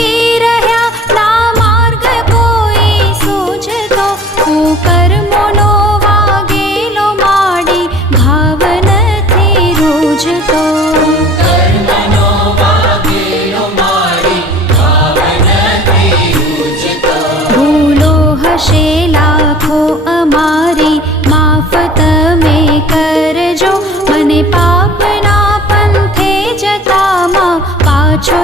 ભટકી રહ્યા ના માર્ગ કોઈ સૂઝતો કર્મોનો વાગેલો માડી ભાવ નથી રૂઝતો ભૂલો હશે લાખો અમારી માફ તમે કરજો મને પાપના પંથે જતામાં પાછો